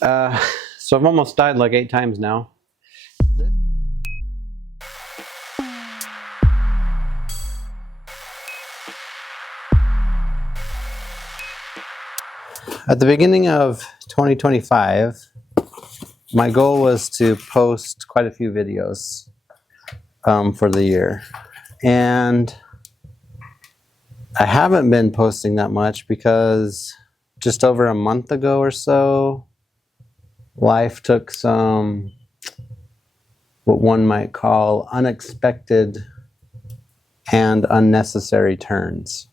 So I've almost died like 8 times now. At the beginning of 2025, my goal was to post quite a few videos for the year. And I haven't been posting that much because just over a month ago or so, life took some, what one might call, unexpected and unnecessary turns.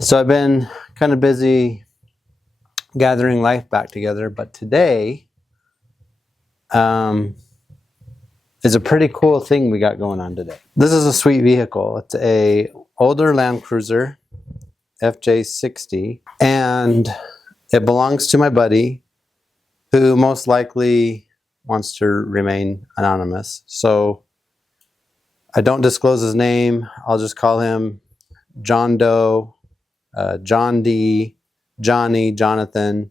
So I've been kind of busy gathering life back together, but today is a pretty cool thing we got going on today. This is a sweet vehicle. It's a older Land Cruiser, FJ60, and it belongs to my buddy who most likely wants to remain anonymous. So I don't disclose his name. I'll just call him John Doe, John D, Johnny, Jonathan,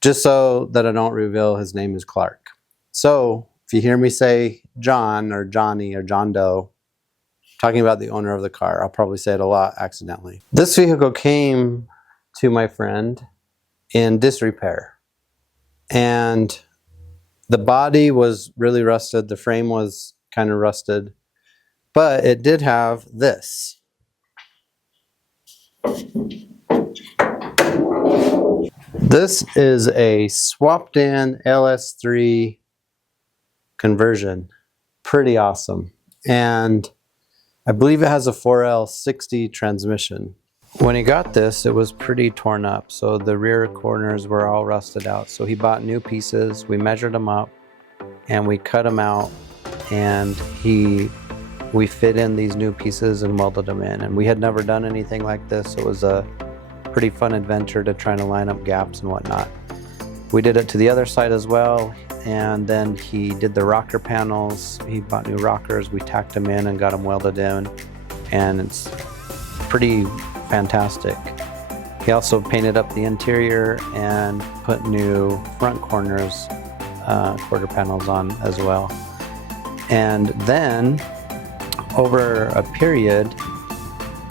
just so that I don't reveal his name is Clark. So if you hear me say John or Johnny or John Doe, talking about the owner of the car, I'll probably say it a lot accidentally. This vehicle came to my friend in disrepair, and the body was really rusted, the frame was kind of rusted, but it did have this. This is a swapped in LS3 conversion. Pretty awesome. And I believe it has a 4L60 transmission. When he got this, it was pretty torn up. So the rear corners were all rusted out. So he bought new pieces. We measured them up and we cut them out, and we fit in these new pieces and welded them in. And we had never done anything like this. So it was a pretty fun adventure to try to line up gaps and whatnot. We did it to the other side as well, and then he did the rocker panels. He bought new rockers, we tacked them in and got them welded in, and it's pretty fantastic. He also painted up the interior and put new front corners, quarter panels on as well. And then over a period,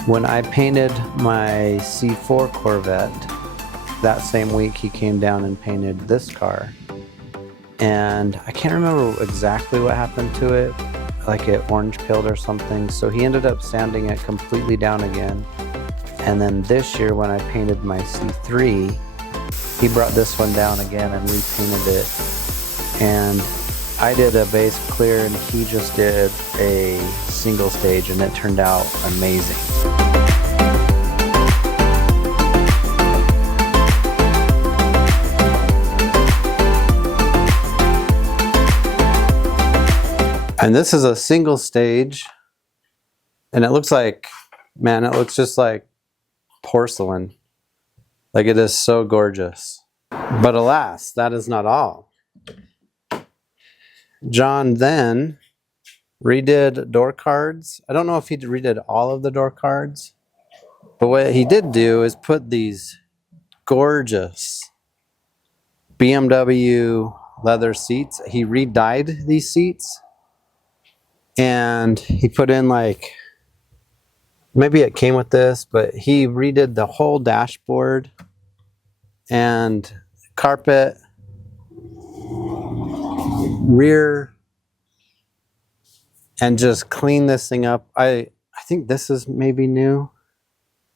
when I painted my C4 Corvette, that same week he came down and painted this car. And I can't remember exactly what happened to it, like it orange pilled or something. So he ended up sanding it completely down again. And then this year when I painted my C3, he brought this one down again and repainted it. And I did a base clear and he just did a single stage, and it turned out amazing. And this is a single stage, and it looks like, man, it looks just like porcelain. Like, it is so gorgeous. But alas, that is not all. John then redid door cards. I don't know if he redid all of the door cards, but what he did do is put these gorgeous BMW leather seats. He re-dyed these seats, and he put in, like, maybe it came with this, but he redid the whole dashboard and carpet, rear, and just clean this thing up. I think this is maybe new.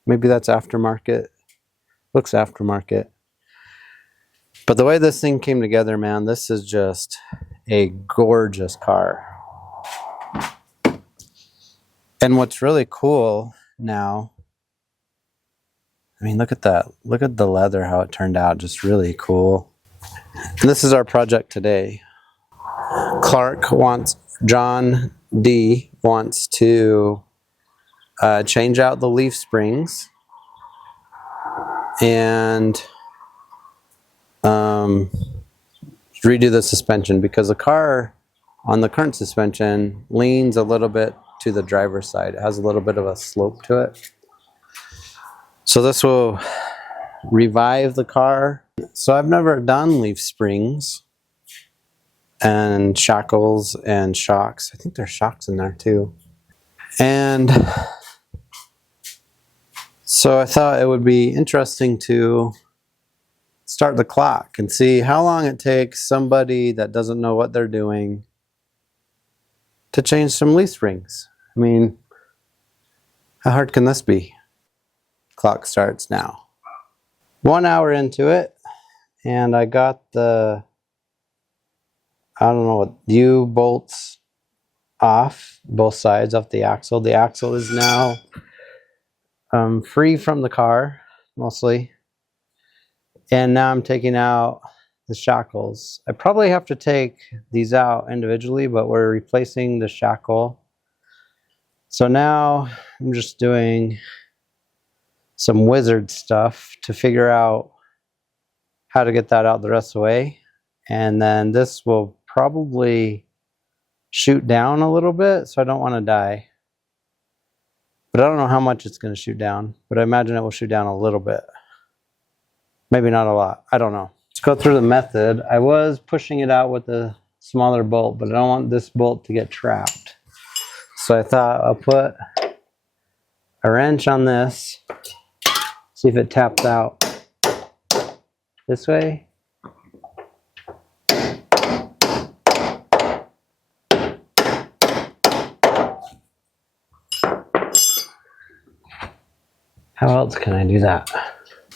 Maybe that's aftermarket. Looks aftermarket. But the way this thing came together, man, this is just a gorgeous car. And what's really cool now, I mean, look at that. Look at the leather, how it turned out. Just really cool. And this is our project today. Clark wants, John D wants to change out the leaf springs and redo the suspension, because the car on the current suspension leans a little bit to the driver's side. It has a little bit of a slope to it. So this will revive the car. So I've never done leaf springs and shackles and shocks. I think there's shocks in there too. And so I thought it would be interesting to start the clock and see how long it takes somebody that doesn't know what they're doing to change some leaf springs. I mean, how hard can this be? Clock starts now. 1 hour into it, and I got the, I don't know what, U-bolts off, both sides off the axle. The axle is now free from the car, mostly. And now I'm taking out the shackles. I probably have to take these out individually, but we're replacing the shackle. So now I'm just doing some wizard stuff to figure out how to get that out the rest of the way. And then this will probably shoot down a little bit, so I don't want to die. But I don't know how much it's going to shoot down, but I imagine it will shoot down a little bit. Maybe not a lot. I don't know. Let's go through the method. I was pushing it out with a smaller bolt, but I don't want this bolt to get trapped. So I thought I'll put a wrench on this, see if it taps out this way. How else can I do that?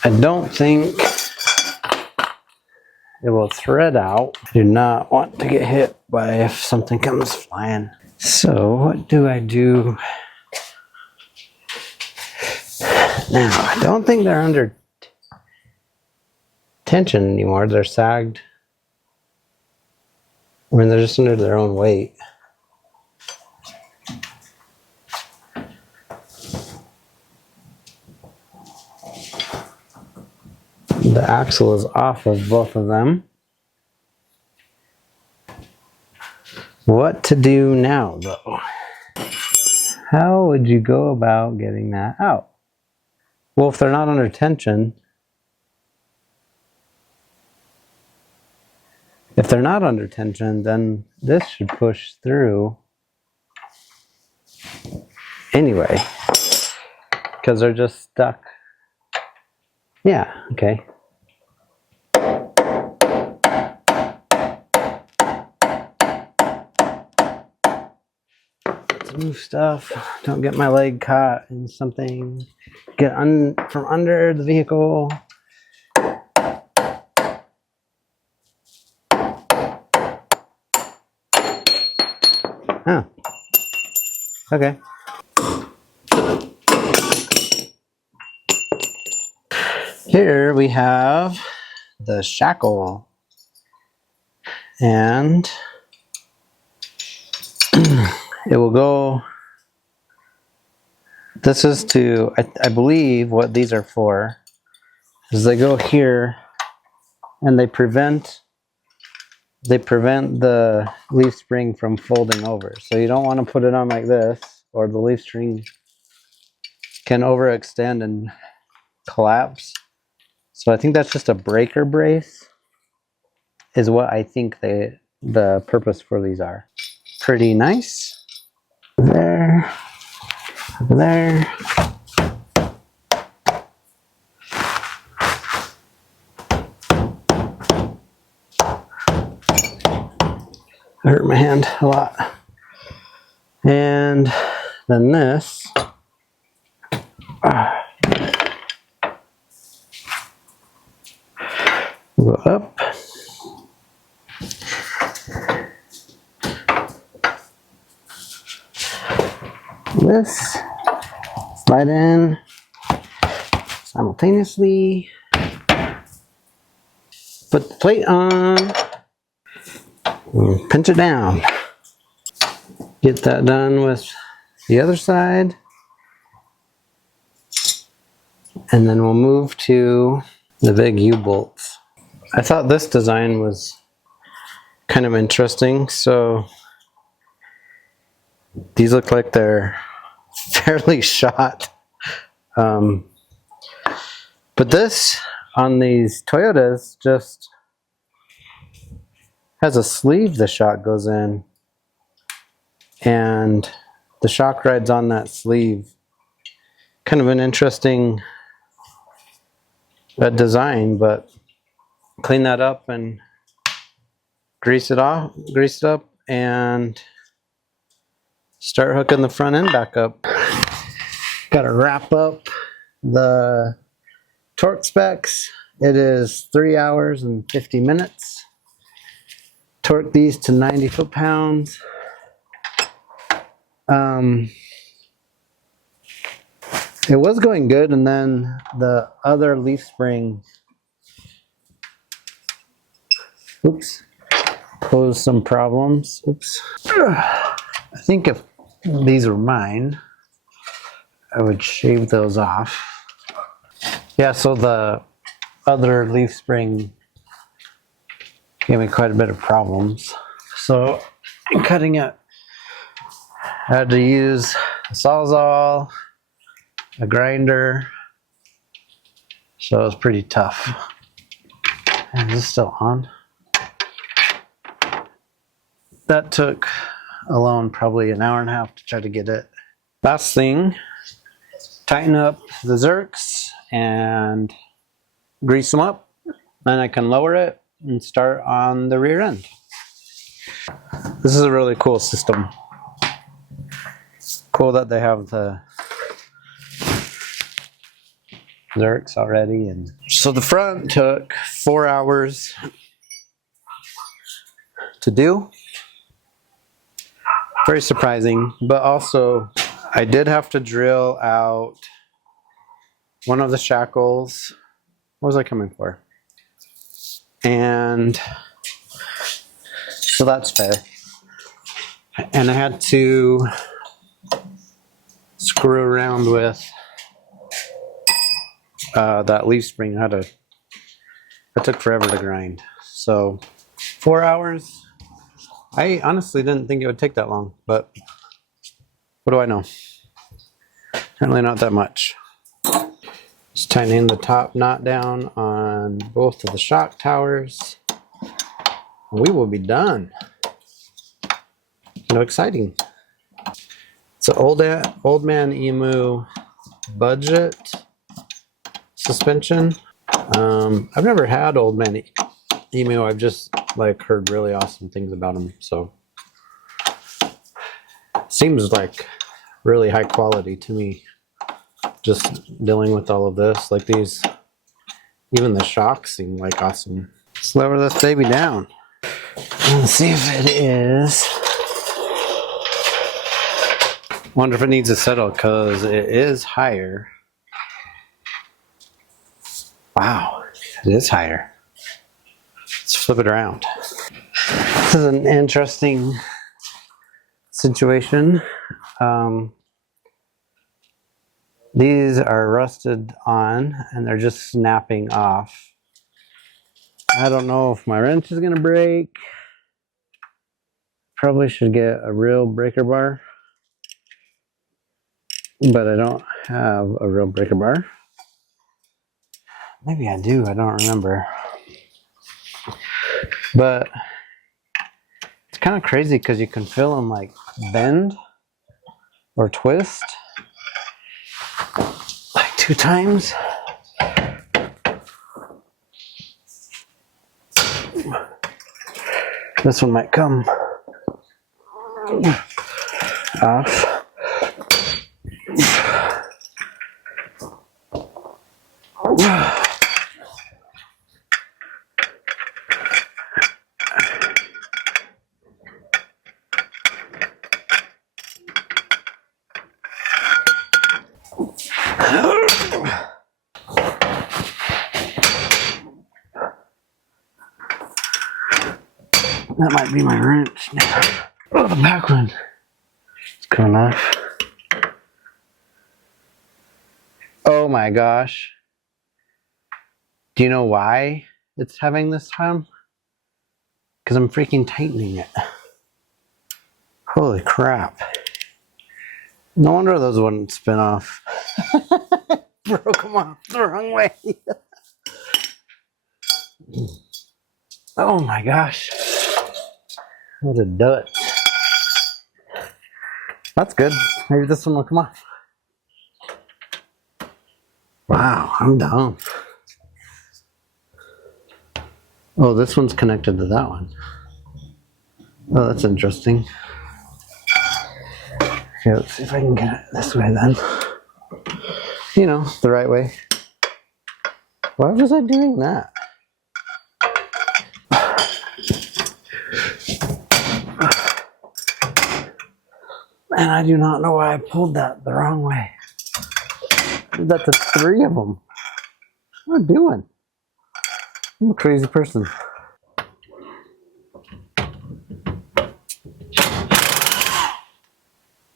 I don't think it will thread out. I do not want to get hit by if something comes flying. So what do I do now? I don't think they're under tension anymore. They're sagged. I mean, they're just under their own weight. The axle is off of both of them. What to do now, though? How would you go about getting that out? Well, if they're not under tension, then this should push through anyway, because they're just stuck. Yeah, okay. Let's move stuff. Don't get my leg caught in something. Get from under the vehicle. Oh. Okay. Here we have the shackle, and it will go, this is to, I believe what these are for is they go here and they prevent the leaf spring from folding over. So you don't want to put it on like this, or the leaf spring can overextend and collapse. So I think that's just a breaker brace is what I think the purpose for these are. Pretty nice. There, over there. I hurt my hand a lot. And then this. Go up. This. Slide in simultaneously. Put the plate on. And pinch it down. Get that done with the other side. And then we'll move to the big U-bolts. I thought this design was kind of interesting. So these look like they're fairly shot. But this on these Toyotas just has a sleeve the shock goes in, and the shock rides on that sleeve. Kind of an interesting design, but clean that up and grease it up, and start hooking the front end back up. Got to wrap up the torque specs. It is 3 hours and 50 minutes. Torque these to 90 foot-pounds. It was going good, and then the other leaf spring, posed some problems. I think if these were mine, I would shave those off. Yeah, so the other leaf spring gave me quite a bit of problems. So in cutting it, I had to use a Sawzall, a grinder, so it was pretty tough. And is this still on? That took alone probably an hour and a half to try to get it. Last thing, tighten up the Zerks and grease them up. Then I can lower it and start on the rear end. This is a really cool system. Cool that they have the Zerks already. And so the front took 4 hours to do. Very surprising, but also I did have to drill out one of the shackles. What was I coming for? And so that's fair. And I had to screw around with that leaf spring. It took forever to grind. So 4 hours. I honestly didn't think it would take that long, but what do I know? Apparently not that much. Just tightening the top knot down on both of the shock towers. We will be done. Kind of exciting. It's an old man Emu budget suspension. I've never had old man Emu. I've just heard really awesome things about them. So seems like really high quality to me. Just dealing with all of this, these, even the shocks seem like awesome. Let's lower this baby down and see if it is. Wonder if it needs to settle, because it is higher. Wow, it is higher. Let's flip it around. This is an interesting situation. These are rusted on and they're just snapping off. I don't know if my wrench is going to break. Probably should get a real breaker bar, but I don't have a real breaker bar. Maybe I do, I don't remember. But it's kind of crazy because you can feel them bend or twist 2 times. This one might come off. That might be my wrench. Oh, the back one. It's coming off. Oh my gosh. Do you know why it's having this time? Because I'm freaking tightening it. Holy crap. No wonder those wouldn't spin off. Broke them off the wrong way. Oh my gosh. What a dud. That's good. Maybe this one will come off. Wow, I'm down. Oh, this one's connected to that one. Oh, that's interesting. Okay, let's see if I can get it this way then. You know, the right way. Why was I doing that? And I do not know why I pulled that the wrong way. I did that to 3 of them. What am I doing? I'm a crazy person.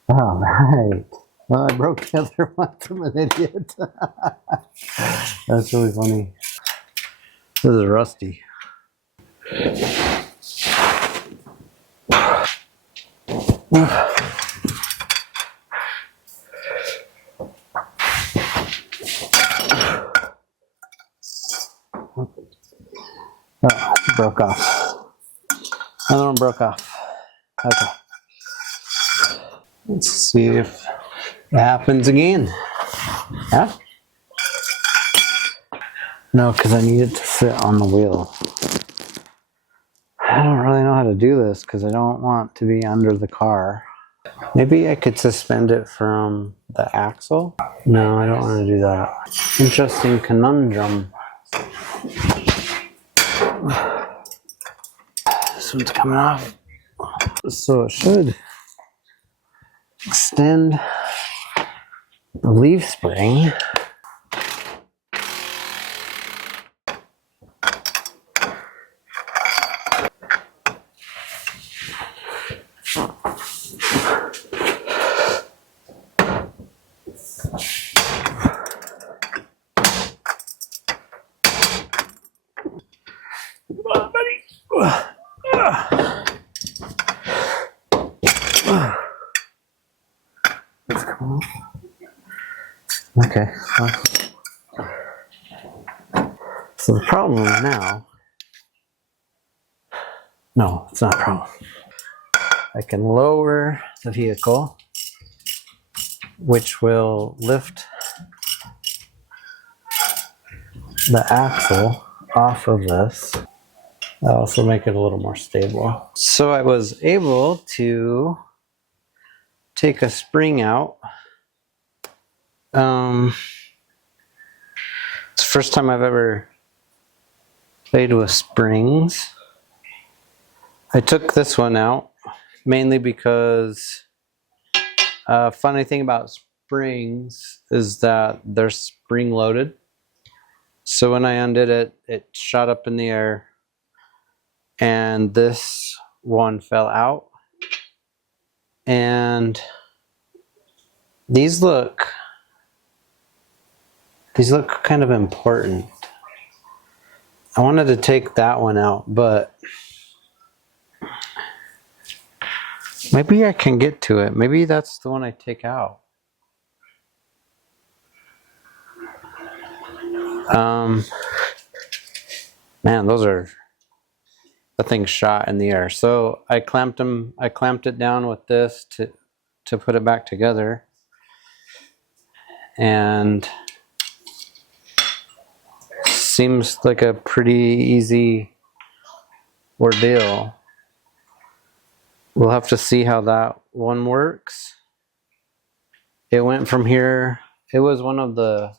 All right. Well, I broke the other one. I'm an idiot. That's really funny. This is rusty. Oh, broke off. Another one broke off. Okay. Let's see if it happens again. Yeah? No, because I need it to sit on the wheel. I don't really know how to do this because I don't want to be under the car. Maybe I could suspend it from the axle? No, I don't want to do that. Interesting conundrum. This one's coming off. So it should extend the leaf spring. Come on, buddy. Let's come on. Okay. So the problem now, no, it's not a problem. I can lower the vehicle, which will lift the axle off of this. That'll also make it a little more stable. So I was able to take a spring out. It's the first time I've ever played with springs. I took this one out mainly because funny thing about springs is that they're spring loaded. So when I undid it, it shot up in the air and this one fell out. And these look kind of important. I wanted to take that one out, but maybe I can get to it. Maybe that's the one I take out. Man, that thing shot in the air. So I clamped it down with this to put it back together. And seems like a pretty easy ordeal. We'll have to see how that one works. It went from here. It was one of the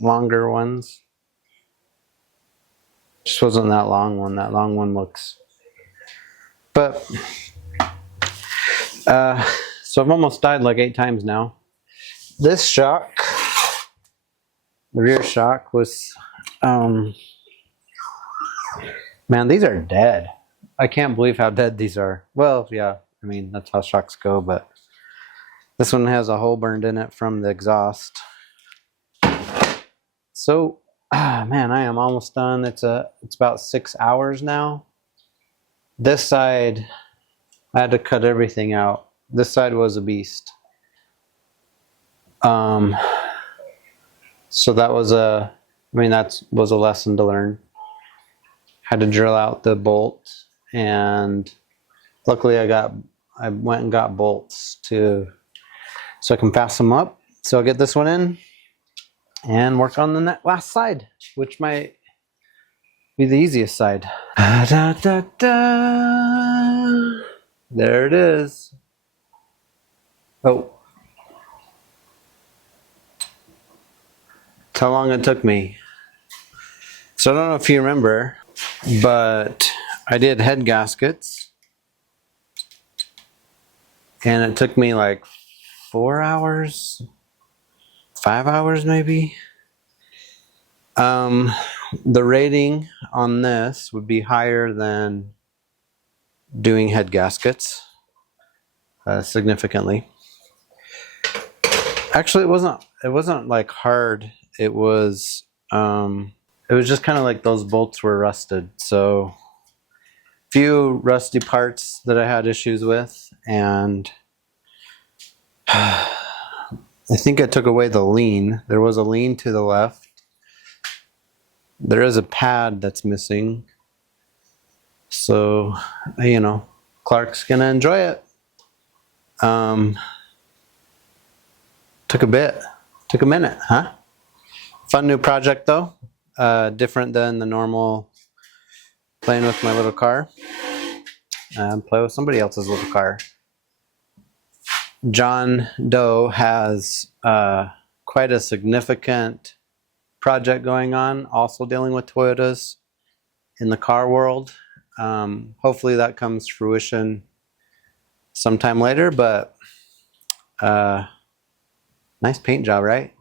longer ones. Just wasn't that long one. That long one looks. But so I've almost died like 8 times now. This shock, the rear shock was, man, these are dead. I can't believe how dead these are. Well, yeah, I mean, that's how shocks go, but this one has a hole burned in it from the exhaust. So, man, I am almost done. It's about 6 hours now. This side, I had to cut everything out. This side was a beast. So that was that was a lesson to learn. had to drill out the bolt, and luckily I went and got bolts so I can fasten them up. So I'll get this one in and work on the last side, which might be the easiest side. Da, da, da. There it is. Oh. That's how long it took me. So I don't know if you remember, but I did head gaskets, and it took me like 4 hours, 5 hours maybe. The rating on this would be higher than doing head gaskets, significantly. Actually, it wasn't like hard. It was just kind of like those bolts were rusted. So few rusty parts that I had issues with, and I think I took away the lean. There was a lean to the left. There is a pad that's missing. So, you know, Clark's gonna enjoy it. Took a minute, huh? Fun new project though. Different than the normal playing with my little car. Play with somebody else's little car. John Doe has quite a significant project going on, also dealing with Toyotas in the car world. Hopefully that comes to fruition sometime later, but nice paint job, right?